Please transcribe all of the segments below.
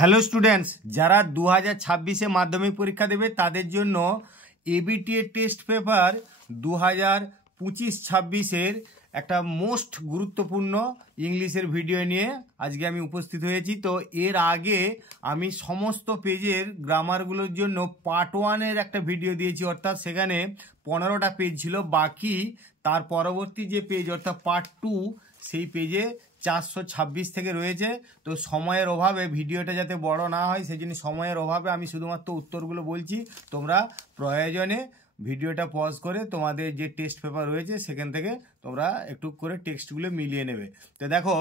Hello students, যারা 2026-এ মাধ্যমিক পরীক্ষা দেবে তাদের জন্য এবিটিএ টেস্ট পেপার 2025-26-এর একটা মোস্ট গুরুত্বপূর্ণ ইংলিশের ভিডিও নিয়ে আজকে আমি উপস্থিত হয়েছি। তো এর আগে আমি সমস্ত পেজের গ্রামারগুলোর জন্য পার্ট 1-এর একটা ভিডিও দিয়েছি, অর্থাৎ সেখানে 15টা পেজ ছিল। বাকি তার পরবর্তী যে পেজ অর্থাৎ পার্ট 2 সেই পেজে 426 থেকে রয়েছে। তো সময়ের অভাবে ভিডিওটা যাতে বড় না হয় সেই জন্য সময়ের অভাবে আমি শুধুমাত্র উত্তরগুলো বলছি। তোমরা প্রয়োজনে ভিডিওটা পজ করে তোমাদের যে টেস্ট পেপার রয়েছে সেখান থেকে তোমরা একটু করে টেক্সটগুলো মিলিয়ে নেবে। তো দেখো,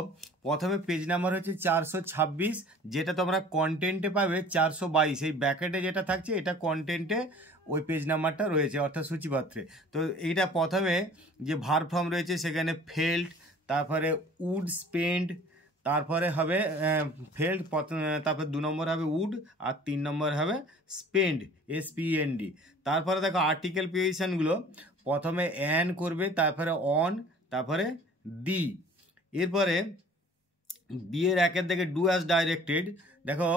প্রথমে পেজ নাম্বার হচ্ছে 426, যেটা তোমরা কন্টেন্টে পাবে 422। এই ব্যাকেটে যেটা থাকছে এটা কন্টেন্টে ওই পেজ নাম্বারটা রয়েছে, অর্থাৎ সূচিপত্রে। তো এইটা প্রথমে যে ভার্ব ফর্ম রয়েছে সেখানে ফেল্ট, তারপরে উড স্পেন্ড, তারপরে হবে ফেল্ড, তারপরে 2 নম্বর হবে উড, আর 3 নম্বর হবে স্পেন্ড, SPEND। তারপরে দেখো আর্টিকেল প্রিপোজিশনগুলো প্রথমে অ্যান করবে, তারপরে অন, তারপরে দি। এরপরে বিয়ের একের দিকে ডু অ্যাজ ডাইরেক্টেড। দেখো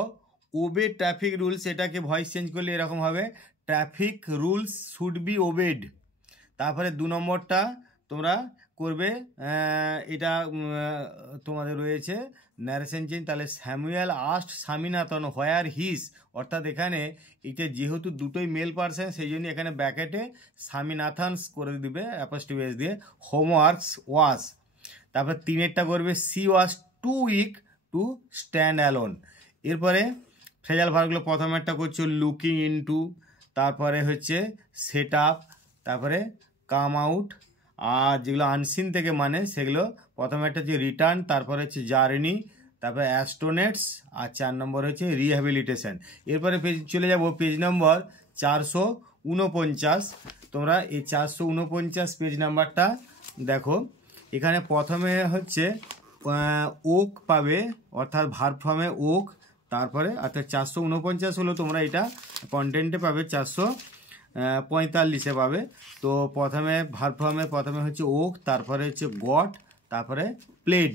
ওবে ট্রাফিক রুলস, এটাকে ভয়েস চেঞ্জ করলে এরকম হবে, traffic rules should be obeyed. তারপরে 2 নম্বরটা তোমরা করবে, এটা তোমাদের রয়েছে ন্যারেশন চেঞ্জ। তাহলে স্যামুয়েল আস্ট স্বামীনাথন হোয়ার হিস, অর্থাৎ এখানে এটা যেহেতু দুটোই মেল পার্সন সেই জন্য এখানে ব্যাকেটে স্বামীনাথনস করে দিবে অ্যাপোস্ট্রফি এস দিয়ে, হোমওয়ার্কস ওয়াজ। তারপর 3-এরটা করবে she was too weak to stand alone. এরপরে ফ্রেজাল ভার্বগুলো প্রথমেরটা করছো লুকিং ইনটু, তারপরে হচ্ছে সেট আপ, তারপরে কাম আউট। আর যেগুলো আনসিন থেকে মানে সেগুলো প্রথমে একটা হচ্ছে রিটার্ন, তারপরে হচ্ছে জার্নি, তারপরে অ্যাস্ট্রোনেটস, আর 4 নম্বর হচ্ছে রিহ্যাবিলিটেশন। এরপরে পেজ চলে যাব পেজ নম্বর 449। তোমরা এই 449 পেজ নাম্বারটা দেখো, এখানে প্রথমে হচ্ছে ওক পাবে, অর্থাৎ ভার্ব ফর্মে ওক, তারপরে অর্থাৎ 449 হলো, তোমরা এটা কন্টেন্টে পাবে 445-এ পাবে। তো প্রথমে ভার্ব ফর্মে প্রথমে হচ্ছে ওক, তারপরে হচ্ছে গট, তারপরে প্লেড।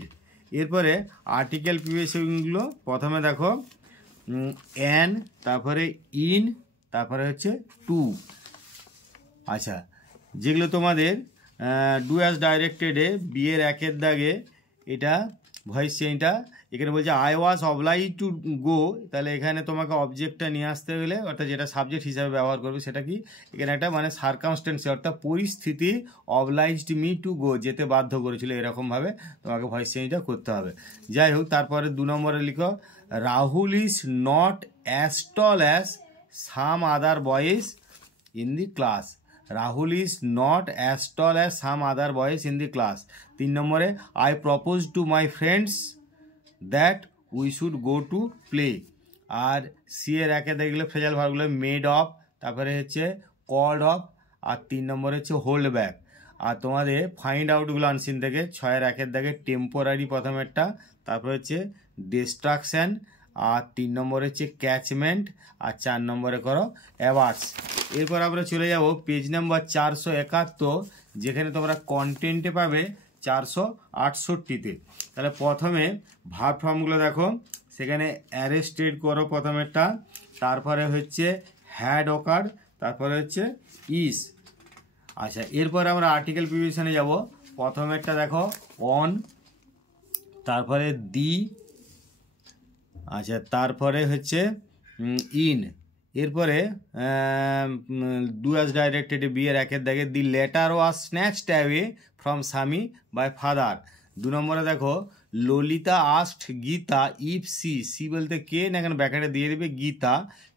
এরপরে আর্টিকেল প্রিপোজিশনগুলো প্রথমে দেখো অ্যান, তারপরে ইন, তারপরে হচ্ছে টু। আচ্ছা, যেগুলো তোমাদের ডু অ্যাজ ডাইরেক্টেডে বিয়ের একের দাগে এটা ভয়েস চেঞ্জটা এখানে বলছে I was oblige to go. তাহলে এখানে তোমাকে অবজেক্টটা নিয়ে আসতে গেলে অর্থাৎ যেটা সাবজেক্ট হিসাবে ব্যবহার করবে সেটা কি, এখানে একটা মানে সার্কামস্টেন্স অর্থাৎ পরিস্থিতি, অবলাইজড মি টু গো, যেতে বাধ্য করেছিল, এরকমভাবে তোমাকে ভয়েস চেঞ্জটা করতে হবে। যাই হোক, তারপরে 2 নম্বরে লিখো Rahul is not as tall as some other boys in the class. Rahul is not as tall as some other boys in the class. 3 নম্বরে I propose to my friends that we should go to play. আর C এর একে দেখলে phrasal ভার্বগুলো made of, তারপরে হচ্ছে called off, আর 3 নম্বরে হচ্ছে hold back. আর তোমাদের ফাইন্ড আউটগুলো আনসিন থেকে 6-এর একের দাগে টেম্পোরারি প্রথমেরটা, তারপরে হচ্ছে ডিস্ট্রাকশন, আর 3 নম্বরে হচ্ছে ক্যাচমেন্ট, আর 4 নম্বরে করো অ্যাওয়ার্ডস। এরপর আমরা চলে যাব পেজ নাম্বার 471, যেখানে তোমরা কন্টেন্টে পাবে 468-তে। তাহলে প্রথমে ভার্ব ফর্মগুলো দেখো, সেখানে অ্যারেস্টেড করো প্রথমেরটা, তারপরে হচ্ছে হ্যাড অকার, তারপরে হচ্ছে ইস। আচ্ছা, এরপর আমরা আর্টিকেল প্রিপোজিশনে যাব। প্রথমেরটা দেখো অন, তারপরে দি, আচ্ছা তারপরে হচ্ছে ইন। এরপরে ডু অ্যাজ ডাইরেক্টেড বিয়ের একের দাগে the letter was snatched away from Swami by father. 2 নম্বরে দেখো Lalita asked Gita if she বলতে কে না, এখানে ব্যাকেটে দিয়ে দেবে Gita,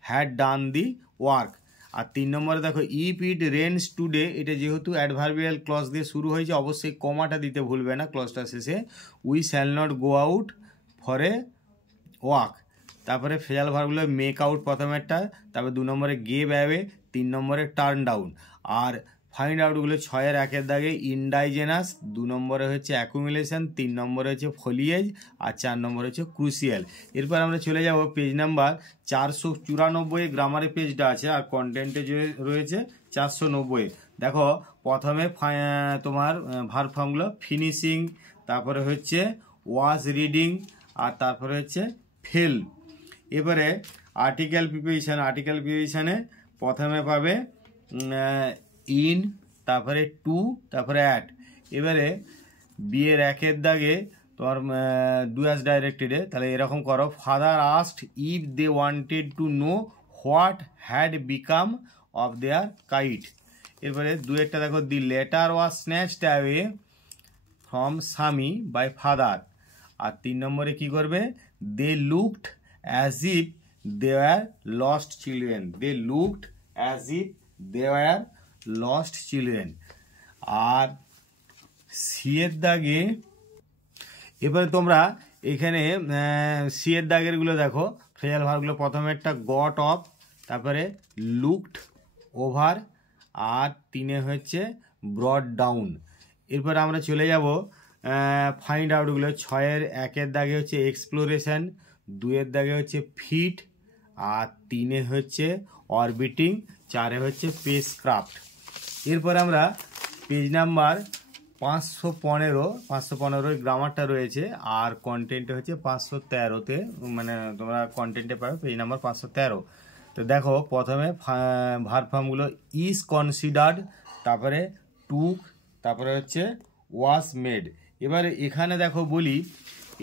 had done the work. আর 3 নম্বরে দেখো ইফ ইট রেন্স টুডে, এটা যেহেতু অ্যাডভার্বিয়াল ক্লজ দিয়ে শুরু হয়েছে অবশ্যই কমাটা দিতে ভুলবে না ক্লজটা শেষে। We shall not go out for a walk. তারপরে ফ্রেজাল ভার্বগুলো মেক আউট প্রথমেরটা, তারপরে 2 নম্বরে গেভ অ্যাওয়ে, 3 নম্বরে টার্ন ডাউন। আর ফাইন্ড আউটগুলো 6-এর একের দাগে ইনডাইজেনাস, 2 নম্বরে হচ্ছে অ্যাকুমুলেশন, 3 নম্বরে হচ্ছে ফলিয়েজ, আর 4 নম্বরে হচ্ছে ক্রুশিয়াল। এরপর আমরা চলে যাব পেজ নাম্বার 494, গ্রামারের পেজটা আছে, আর কন্টেন্টে যে রয়েছে 490। দেখো প্রথমে তোমার ভার্ব ফর্মগুলো ফিনিশিং, তারপরে হচ্ছে ওয়াজ রিডিং, আর তারপরে হচ্ছে ফেল। এবারে আর্টিকেল প্রিপোজিশনে প্রথমে পাবে ইন, তারপরে টু, তারপরে অ্যাট। এবারে বিয়ের একের দাগে তোমার ডু অ্যাজ ডাইরেক্টেডে তাহলে এরকম করো, father asked if they wanted to know what had become of their kite. এরপরে দুয়েরটা দেখো, the letter was snatched away from Swami by father. আর 3 নম্বরে কি করবে, they looked as if they were lost children, they looked as if they were lost children. আর সিয়ের দাগে এবারে তোমরা এখানে সিয়ের দাগেরগুলো দেখো, ফ্রেজাল ভার্বগুলো প্রথমে একটা গট অফ, তারপরে লুকড ওভার, আর 3 হচ্ছে ব্রড ডাউন। এরপরে আমরা চলে যাব ফাইন্ড আউটগুলো। 6-এর 1-এর দাগে হচ্ছে এক্সপ্লোরেশন, 2-এর দাগে হচ্ছে ফিট, আর 3-এ হচ্ছে অরবিটিং, 4-এ হচ্ছে স্পেসক্রাফট। এরপরে আমরা পেজ নাম্বার 515 গ্রামারটা রয়েছে, আর কন্টেন্টে হচ্ছে 513-তে, মানে তোমরা কন্টেন্টে পাবে পেজ নাম্বার 513। তো দেখো প্রথমে ভার্ব ফর্মগুলো ইজ কনসিডার্ড, তারপরে টুক, তারপরে হচ্ছে ওয়াজ মেড। এবারে এখানে দেখো বলি,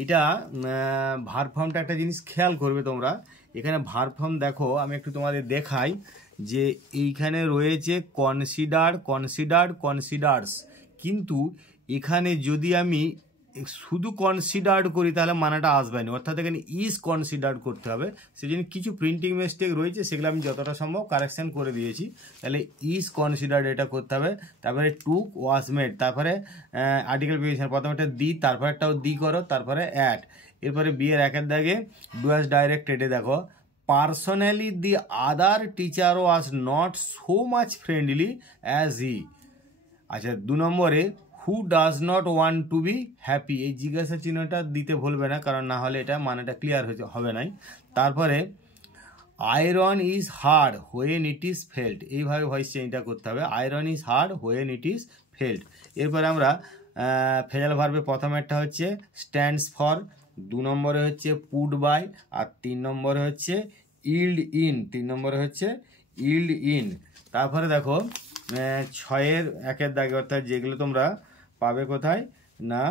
এটা ভার্ব ফর্মটা একটা জিনিস খেয়াল করবে তোমরা। এখানে ভার্ব ফর্ম দেখো, আমি একটু তোমাদের দেখাই যে এইখানে রয়েছে কনসিডার্স, কিন্তু এখানে যদি আমি শুধু কনসিডার্ড করি তাহলে মানাটা আসবে না, অর্থাৎ এখানে ইজ কনসিডার্ড করতে হবে। সেই জন্য কিছু প্রিন্টিং মিস্টেক রয়েছে, সেগুলো আমি যতটা সম্ভব কারেকশন করে দিয়েছি। তাহলে ইজ কনসিডার্ড এটা করতে হবে, তারপরে টুক ওয়াজ মেড, তারপরে আর্টিকেল প্রিপোজিশন প্রথমে একটা দি, তারপরে একটাও দি করো, তারপরে অ্যাট। এরপরে বিয়ের 1-এর দাগে ডু অ্যাজ ডাইরেক্টেডে দেখো, personally the other teacher was not so much friendly as he. আচ্ছা 2 নম্বরে who does not want to be happy, এই জিজ্ঞাসা চিহ্নটা দিতে ভুলবে না, কারণ না হলে এটা মানেটা ক্লিয়ার হবে নাই। তারপরে iron is hard when it is felt, এইভাবে ভয়েস চেঞ্জটা করতে হবে, iron is hard when it is felt. এরপরে আমরা ফ্রেজাল ভার্বে প্রথমেরটা হচ্ছে স্ট্যান্ডস ফর, 2 নম্বরে হচ্ছে পুট বাই, আর 3 নম্বরে হচ্ছে ইল্ড ইন, 3 নম্বরে হচ্ছে ইল্ড ইন। তারপরে দেখো 6-এর 1-এর দাগে, অর্থাৎ যেগুলো তোমরা পাবে কোথায় না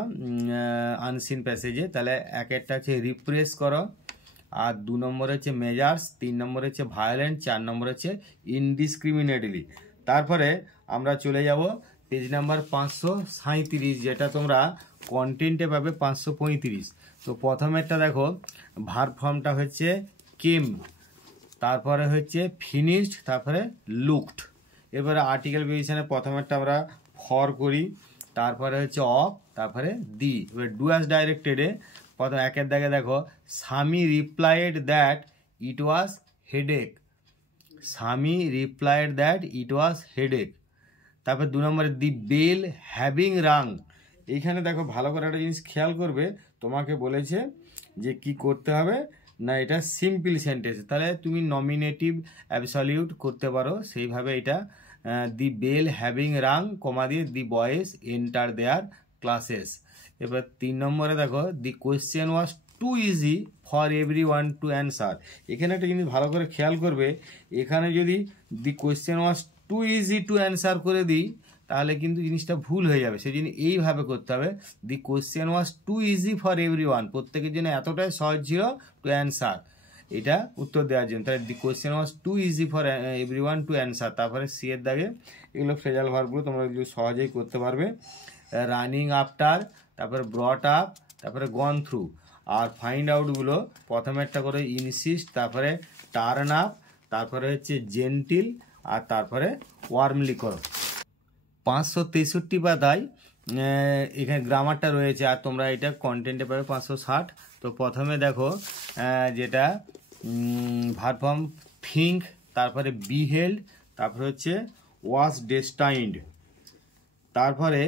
আনসিন প্যাসেজে, তাহলে 1-এরটা হচ্ছে রিপ্রেস করো, আর 2 নম্বরে হচ্ছে মেজার্স, 3 নম্বরে হচ্ছে ভায়োলেন্ট, 4 নম্বরে হচ্ছে ইনডিসক্রিমিনেটলি। তারপরে আমরা চলে যাব পেজ নাম্বার 537, যেটা তোমরা কন্টেন্টে পাবে 535। তো প্রথমেরটা দেখো, ভার্ব ফর্মটা হচ্ছে কেম, তারপরে হচ্ছে ফিনিশড, তারপরে লুকড। এরপরে আর্টিকেল প্রিপোজিশনে প্রথমেরটা আমরা ফর করি, তারপরে হচ্ছে অফ, তারপরে দি। এবার ডু অ্যাজ ডাইরেক্টেডে প্রথম 1-এর দাগে দেখো, Swami replied that it was headache, Swami replied that it was headache. তারপর 2 নম্বরে দি বেল হ্যাভিং রাং, এইখানে দেখো ভালো করে একটা জিনিস খেয়াল করবে, তোমাকে বলেছে যে কি করতে হবে না, এটা সিম্পল সেন্টেন্স, তাহলে তুমি নমিনেটিভ অ্যাবসলিউট করতে পারো সেইভাবে। এটা the bell having wrong comma দিয়ে the boys enter their classes. এবার 3 নম্বরে দেখো, the question was too easy for everyone to answer. এখানে একটা জিনিস ভালো করে খেয়াল করবে, এখানে যদি the question was too easy to answer করে দিই তাহলে কিন্তু জিনিসটা ভুল হয়ে যাবে, সেই জন্য এইভাবে করতে হবে, the question was too easy for everyone, প্রত্যেকের জন্য এতটাই সহজ ছিল টু অ্যান্সার, এটা উত্তর দেওয়ার জন্য। তাহলে the question was too easy for everyone to answer. তারপরে সি এর দাগে এগুলো ফ্রেজাল ভার্বগুলো তোমরা এগুলো সহজেই করতে পারবে, রানিং আফটার, তারপরে ব্রট আপ, তারপরে গন থ্রু। আর ফাইন্ড আউটগুলো প্রথমেরটা করে ইনসিস্ট, তারপরে টার্ন আপ, তারপরে হচ্ছে জেন্টিল, আর তারপরে ওয়ার্মলি করো। 563 পাতায় এখানে গ্রামারটা রয়েছে, আর তোমরা এটা কন্টেন্টে পাবে 560। তো প্রথমে দেখো যেটা ভার্ব ফর্ম থিঙ্ক, তারপরে বিহেল্ড, তারপরে হচ্ছে ওয়াজ ডেস্টাইন্ড, তারপরে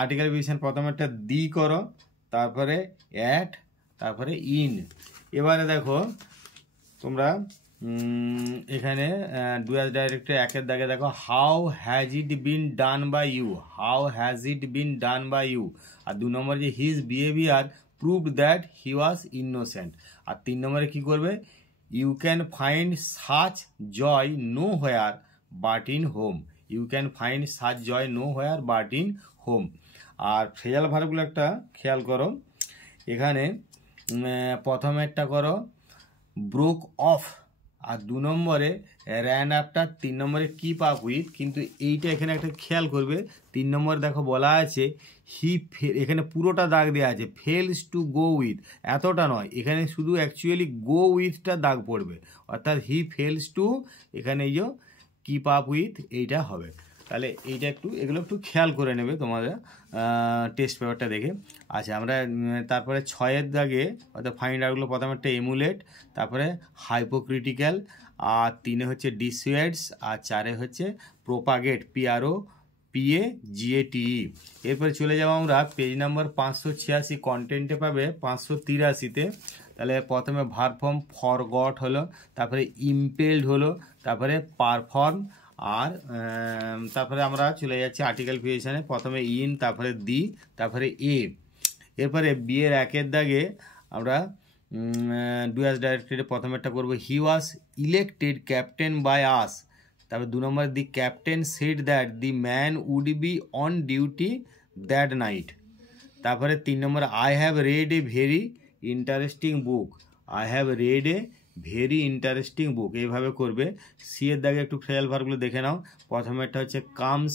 আর্টিকেল প্রিপোজিশন প্রথমেরটা দি করো, তারপরে অ্যাট, তারপরে ইন। এবারে দেখো তোমরা এখানে ডু অ্যাজ ডাইরেক্টে 1-এর দাগে দেখো, how has it been done by you, how has it been done by you. আর 2 নম্বর যে his behaviour proved that he was innocent. আর 3 নম্বরে কি করবে, you can find such joy nowhere but in home. You can find such joy nowhere but in home. আর phrasal ভার্বগুলো একটা খেয়াল করো, এখানে প্রথমে একটা করো ব্রোক অফ, আর 2 নম্বরে র্যান আফটার, 3 নম্বরে কিপ আপ উইথ। কিন্তু এইটা এখানে একটা খেয়াল করবে, 3 নম্বরে দেখো বলা আছে হি, এখানে পুরোটা দাগ দেওয়া আছে ফেলস টু গো উইথ, এতটা নয়, এখানে শুধু অ্যাকচুয়ালি গো উইথটা দাগ পড়বে, অর্থাৎ হি ফেলস টু, এখানে এই যে কিপ আপ উইথ এইটা হবে। তাহলে এইটা এগুলো একটু খেয়াল করে নেবে তোমাদের টেস্ট পেপারটা দেখে। আচ্ছা, আমরা তারপরে 6 দাগে অর্থাৎ ফাইন্ড আউটগুলো প্রথমে একটা এমুলেট, তারপরে হাইপোক্রিটিক্যাল, আর 3 হচ্ছে ডিসুয়েডস, আর 4 হচ্ছে প্রোপাগেট, PROPAGATE। এরপরে চলে যাবো আমরা পেজ নাম্বার 586, কন্টেন্টে পাবে 583-তে। তাহলে প্রথমে ভার্ব ফর্ম ফরগট হলো, তারপরে ইম্পেলড হলো, তারপরে পারফর্ম, আর তারপরে আমরা চলে যাচ্ছি আর্টিকেল প্রিপোজিশনে, প্রথমে ইন, তারপরে দি, তারপরে এ। এরপরে বিয়ের 1 দাগে আমরা ডু অ্যাজ ডাইরেক্টেডে প্রথমেরটা করবো he was elected captain by us. তারপরে 2 নম্বরে the captain said that the man would be on duty that night. তারপরে 3 নম্বরে I have read a very interesting book. I have read a very interesting book, এইভাবে করবে। C এর দাগে একটু phrasal ভার্বগুলো দেখে নাও। প্রথমেরটা হচ্ছে কামস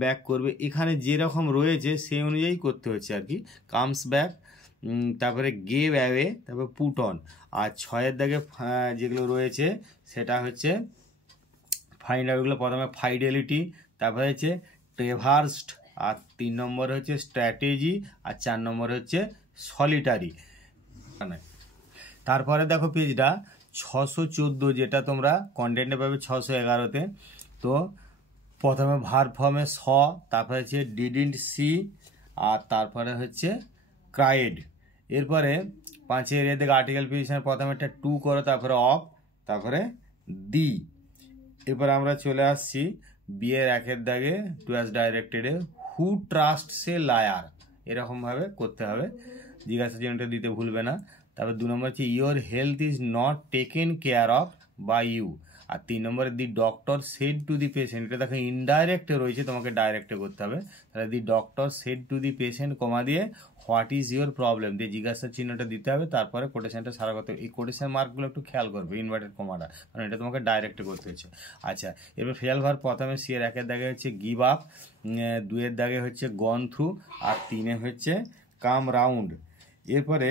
ব্যাক করবে, এখানে যেরকম রয়েছে সেই অনুযায়ী করতে হচ্ছে আর কি, কামস ব্যাক। তারপরে গেভ অ্যাওয়ে, তারপরে পুট অন। আর 6 দাগে যেগুলো রয়েছে সেটা হচ্ছে ফাইন্ড আউটগুলো, প্রথমে ফাইডেলিটি, তারপরে হচ্ছে ট্রেভার্সড, আর 3 নম্বর হচ্ছে স্ট্র্যাটেজি, আর 4 নম্বর হচ্ছে সলিটারি। তারপরে দেখো পেজটা 614, যেটা তোমরা কন্টেন্টে পাবে 611-তে। তো প্রথমে ভার্ব ফর্মে স, তারপরে হচ্ছে ডিডন্ট সি, আর তারপরে হচ্ছে ক্রাইড। এরপরে 5-এর দিকে আর্টিকেল প্রিপোজিশন, প্রথমে একটা টু করো, তারপরে অফ, তারপরে দি। এরপর আমরা চলে আসছি বিয়ের 1 দাগে টু অ্যাজ ডাইরেক্টেডে, হু ট্রাস্ট সে লায়ার, এরকমভাবে করতে হবে, জিজ্ঞাসা চিহ্নটা দিতে ভুলবে না। তারপর 2 নম্বর হচ্ছে your health is not taken care of by you. আর 3 নম্বরে the doctor said to the patient, এটা দেখো ইনডাইরেক্টে রয়েছে, তোমাকে ডাইরেক্টে করতে হবে। তাহলে the doctor said to the patient, comma দিয়ে হোয়াট ইজ ইওর প্রবলেম দিয়ে জিজ্ঞাসা চিহ্নটা দিতে হবে, তারপরে কোটেশনটা সারা করতে হবে। এই কোটেশন মার্কগুলো একটু খেয়াল করবে, ইনভার্টেড কমাটা, কারণ এটা তোমাকে ডাইরেক্টে করতে হচ্ছে। আচ্ছা, এরপর ফেজাল ভার্ব প্রথমে সি এর 1 দাগে হচ্ছে গিভ আপ, 2 দাগে হচ্ছে গন থ্রু, আর 3 হচ্ছে কাম রাউন্ড। এরপরে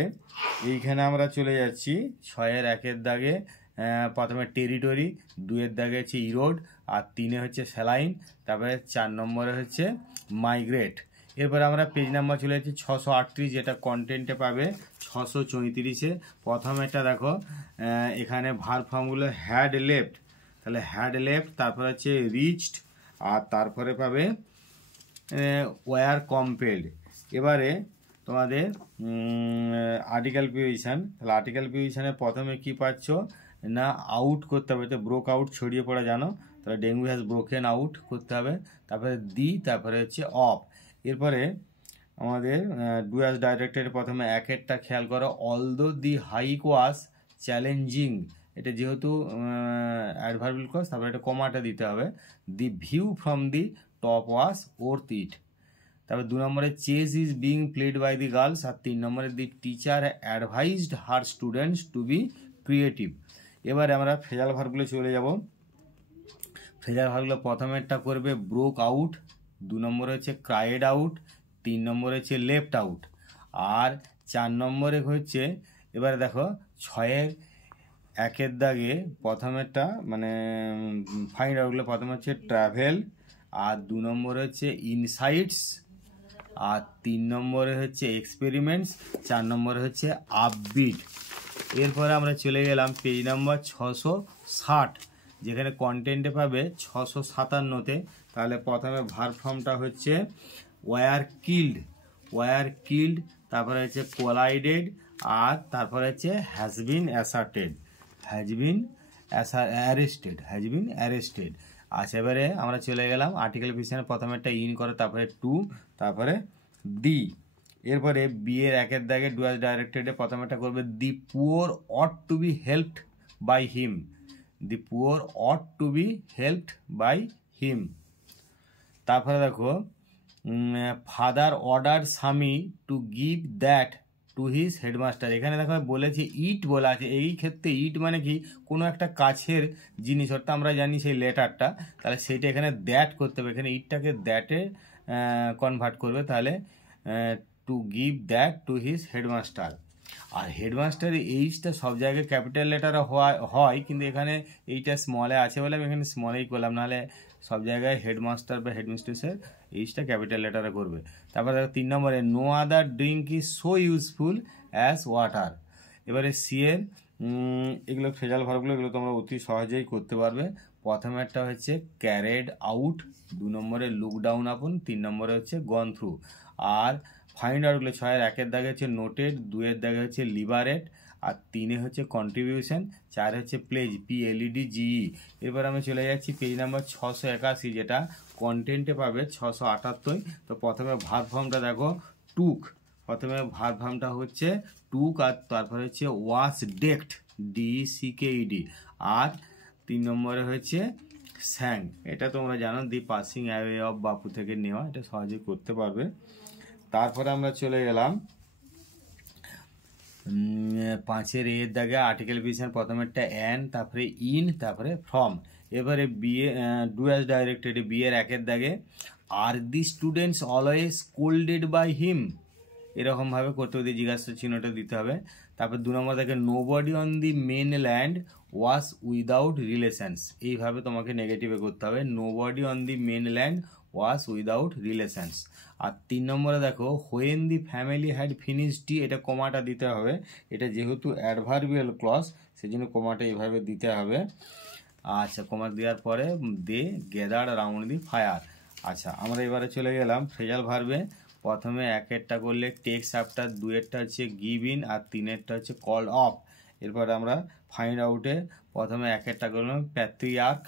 এইখানে আমরা চলে যাচ্ছি 6 1 দাগে, প্রথমে টেরিটরি, 2 দাগে হচ্ছে ইরোড, আর 3 হচ্ছে স্যালাইন, তারপরে 4 নম্বরে হচ্ছে মাইগ্রেট। এরপরে আমরা পেজ নাম্বার চলে যাচ্ছি 638, যেটা কন্টেন্টে পাবে 634-এ। প্রথমেটা দেখো এখানে ভার্ব ফর্মগুলো হ্যাড লেফট, তাহলে হ্যাড লেফট, তারপরে হচ্ছে রিচড, আর তারপরে পাবে ওয়ার কম্পেলড। এবারে তোমাদের আর্টিকেল প্রিপোজিশন, তাহলে আর্টিকেল প্রিপোজিশনে প্রথমে কি পাচ্ছ না, আউট করতে হবে, তো ব্রোক আউট ছড়িয়ে পড়া জানো, তাহলে ডেঙ্গু হ্যাজ ব্রোকেন আউট করতে হবে। তারপরে দি, তারপরে হচ্ছে অফ। এরপরে আমাদের ডু অ্যাজ ডাইরেক্টেড প্রথমে 1-এরটা খেয়াল করো, although the hike was challenging, এটা যেহেতু অ্যাডভার্বিয়াল ক্লজ, তারপরে এটা কমাটা দিতে হবে। The view from the top was worth it. তারপর 2 নম্বরে chess is being played by the girls, আর 3 নম্বরে the teacher advised her students to be creative. এবারে আমরা ফ্রেজাল ভার্বগুলো চলে যাব। ফ্রেজাল ভার্বগুলো প্রথমেরটা করবে ব্রোক আউট, 2 নম্বরে হচ্ছে ক্রাইড আউট, 3 নম্বরে হচ্ছে লেফট আউট, আর 4 নম্বরে হচ্ছে, এবারে দেখো 6 1 দাগে প্রথমেরটা মানে ফাইন্ড আউটগুলো প্রথমে হচ্ছে ট্রাভেল, আর 2 নম্বরে হচ্ছে ইনসাইটস, আর 3 নম্বরে হচ্ছে এক্সপেরিমেন্টস, 4 নম্বরে হচ্ছে আপবিট। এরপরে আমরা চলে গেলাম পেজ নাম্বার 660, যেখানে কন্টেন্টে পাবে 657-তে। তাহলে প্রথমে ভার্ব ফর্মটা হচ্ছে ওয়ার কিল্ড, ওয়ার কিল্ড, তারপরে হচ্ছে কোলাইডেড, আর তারপরে হচ্ছে has been asserted, has been arrested, has been arrested. আচ্ছা, এবারে আমরা চলে গেলাম আর্টিকেল প্রিপোজিশনে, প্রথমে একটা ইন করে, তারপরে টু, তারপরে দি। এরপরে বিয়ের একের দাগে ডুয়াস ডাইরেক্টেডে প্রথমে একটা করবে the poor ought to be helped by him, the poor ought to be helped by him. তারপরে দেখো father order Swami to give that to his headmaster. এখানে দেখো বলেছে ইট বলা আছে, এই ক্ষেত্রে ইট মানে কি কোনো একটা কাছের জিনিস, অর্থাৎ আমরা জানি সেই লেটারটা, তাহলে সেইটা এখানে দ্যাট করতে হবে, এখানে ইটটাকে দ্যাটে কনভার্ট করবে, তাহলে to give that to his headmaster. আর হেডমাস্টারের এইচটা সব জায়গায় ক্যাপিটাল লেটারে হয়, কিন্তু এখানে এইটা স্মলে আছে বলে আমি এখানে স্মলেই করলাম, নাহলে সব জায়গায় হেডমাস্টার বা হেডমিস্ট্রেসের এইচটা ক্যাপিটাল লেটারে করবে। তারপরে দেখো 3 নম্বরে no other drink is so useful as water. এবারে সি এর এগুলো ফ্রেজাল ভার্বগুলো, এগুলো তোমরা অতি সহজেই করতে পারবে। প্রথমে একটা হচ্ছে ক্যারেড আউট, 2 নম্বরে লুক ডাউন আপন, 3 নম্বরে হচ্ছে গন থ্রু। আর ফাইন্ড আউটগুলো 6-এর 1-এর দাগে হচ্ছে নোটেড, 2-এর দাগে হচ্ছে লিবারেট, আর 3-এ হচ্ছে কন্ট্রিবিউশন, 4 হচ্ছে প্লেজ PLEDGE। এবার আমি চলে যাচ্ছি পেজ নাম্বার 681, যেটা কন্টেন্টে পাবে 678। তো প্রথমে ভার্ব ফর্মটা দেখো টুক, প্রথমে ভার্ব ফর্মটা হচ্ছে টুক, আর তারপরে হচ্ছে ওয়াস ডেকড DECKED, আর 3 নম্বরে হচ্ছে স্যাং। এটা তোমরা জানো দি পাসিং অ্যাওয়ে অফ বাপু থেকে নেওয়া, এটা সহজে করতে পারবে। তারপরে আমরা চলে গেলাম 5-এর এর দাগে আর্টিকেল ভিশন, প্রথমেরটা অ্যান, তারপরে ইন, তারপরে ফ্রম। এবারে বিয়ে ডুয়াস ডাইরেক্টেড, বিয়ের 1-এর দাগে আর the students always scolded by him, এরকমভাবে করতে হবে, জিজ্ঞাসা চিহ্নটা দিতে হবে। তারপর 2 নম্বর দেখে nobody on the mainland was without relations, এইভাবে তোমাকে নেগেটিভে করতে হবে, nobody on the mainland was without relations. আর 3 নম্বরে দেখো when the family had finished tea, এটা কমাটা দিতে হবে, এটা যেহেতু অ্যাডভার্বিয়াল ক্লজ সেজন্য কমাটা এইভাবে দিতে হবে। আচ্ছা, কমা দেওয়ার পরে দে গ্যাদার্ড রাউন্ড দি ফায়ার। আচ্ছা, আমরা এবারে চলে গেলাম ফ্রেজাল ভার্বে। প্রথমে 1-এরটা করলে টেক্স আফটার, 2-এরটা হচ্ছে গিভ ইন, আর 3-এরটা হচ্ছে কল অফ। এরপরে আমরা ফাইন্ড আউটে প্রথমে 1-এরটা করলাম প্যাট্রিয়ার্ক,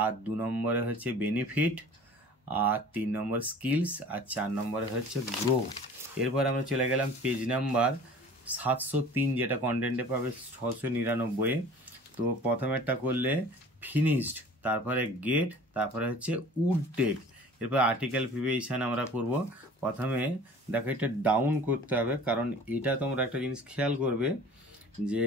আর 2 নম্বরে হচ্ছে বেনিফিট, আর 3 নম্বর স্কিলস, আর 4 নম্বরে হচ্ছে গ্রো। এরপর আমরা চলে গেলাম পেজ নাম্বার 703, যেটা কন্টেন্টে পাবে 699। তো প্রথমেরটা করলে ফিনিশড, তারপরে গেট, তারপরে হচ্ছে উড টেক। এরপর আর্টিকেল প্রিপোজিশন আমরা করব। প্রথমে দেখো এটা ডাউন করতে হবে, কারণ এটা তোমরা একটা জিনিস খেয়াল করবে যে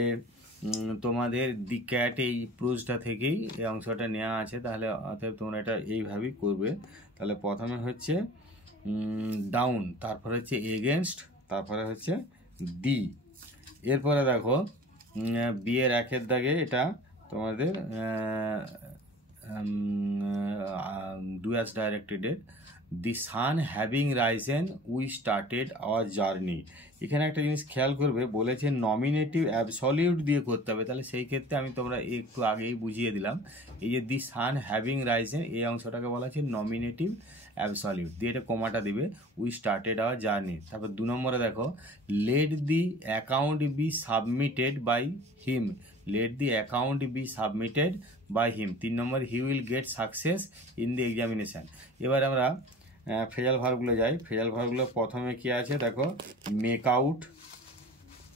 তোমাদের দি ক্যাট এই প্রোজটা থেকেই এই অংশটা নেওয়া আছে, তাহলে অতএব তোমরা এটা এইভাবেই করবে। তাহলে প্রথমে হচ্ছে ডাউন, তারপরে হচ্ছে এগেনস্ট, তারপরে হচ্ছে দি। এরপরে দেখো বিয়ের 1-এর দাগে এটা তোমাদের ডুয়াস ডাইরেক্টেডের the sun having risen we started our journey. এখানে একটা জিনিস খেয়াল করবে, বলেছে নমিনেটিভ অ্যাবসলিউট দিয়ে করতে হবে, তাহলে সেই ক্ষেত্রে আমি তোমরা একটু আগেই বুঝিয়ে দিলাম, এই যে দি সান হ্যাভিং রাইজেন এই অংশটাকে বলা হচ্ছে নমিনেটিভ অ্যাবসলিউট দিয়ে এটা কমাটা দিবে, উই স্টার্টেড আওয়ার জার্নি। তারপর 2 নম্বরে দেখো let the account be submitted by him, let the account be submitted by him. 3 নম্বর he will get success in the examination. এবার আমরা ফ্রেজাল ভার্বগুলো যাই। ফ্রেজাল ভার্বগুলো প্রথমে কি আছে দেখো মেক আউট,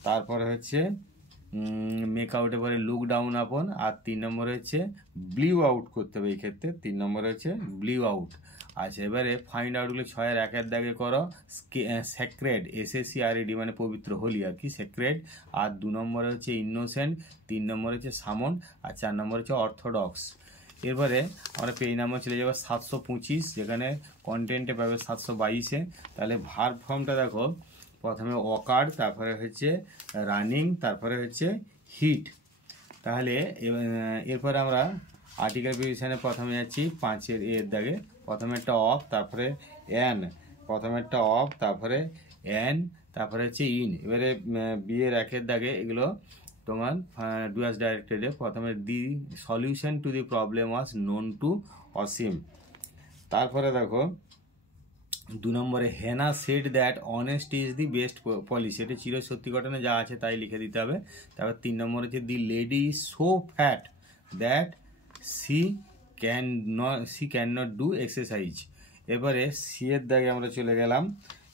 তারপরে হচ্ছে মেক আউট, এবারে লুক ডাউন আপন, আর 3 নম্বরে হচ্ছে ব্লিউ আউট করতে হবে, এই ক্ষেত্রে 3 নম্বরে হচ্ছে ব্লিউ আউট। আচ্ছা, এবারে ফাইন্ড আউটগুলো 6-এর 1-এর দাগে করো স্যাক্রেড, SACRED মানে পবিত্র, হোলি আর কি, স্যাক্রেড। আর 2 নম্বরে হচ্ছে ইনোসেন্ট, 3 নম্বরে হচ্ছে সামন, আর 4 নম্বরে হচ্ছে অর্থোডক্স। এরপরে আমরা পেজ নাম্বার চলে যাবো 725, যেখানে কন্টেন্টে পাবে 722-এ। তাহলে ভার্ব ফর্মটা দেখো প্রথমে অকার, তারপরে হচ্ছে রানিং, তারপরে হচ্ছে হিট। তাহলে এরপরে আমরা আর্টিকেল প্রিপোজিশনে প্রথমে যাচ্ছি 5-এর এর দাগে, প্রথমেরটা অফ, তারপরে অ্যান, প্রথমেরটা অফ, তারপরে অ্যান, তারপরে হচ্ছে ইন। এবারে বিয়ের 1-এর দাগে এগুলো তোমার ডুয়াস ডাইরেক্টেডে প্রথমে the solution to the problem was known to Asim. তারপরে দেখো 2 নম্বরে Hena said that honest is the best policy, এটা চির সত্যি ঘটনা যা আছে তাই লিখে দিতে হবে। তারপর 3 নম্বরে হচ্ছে the lady is so fat that she can not do exercise. এবারে সি এর দাগে আমরা চলে গেলাম,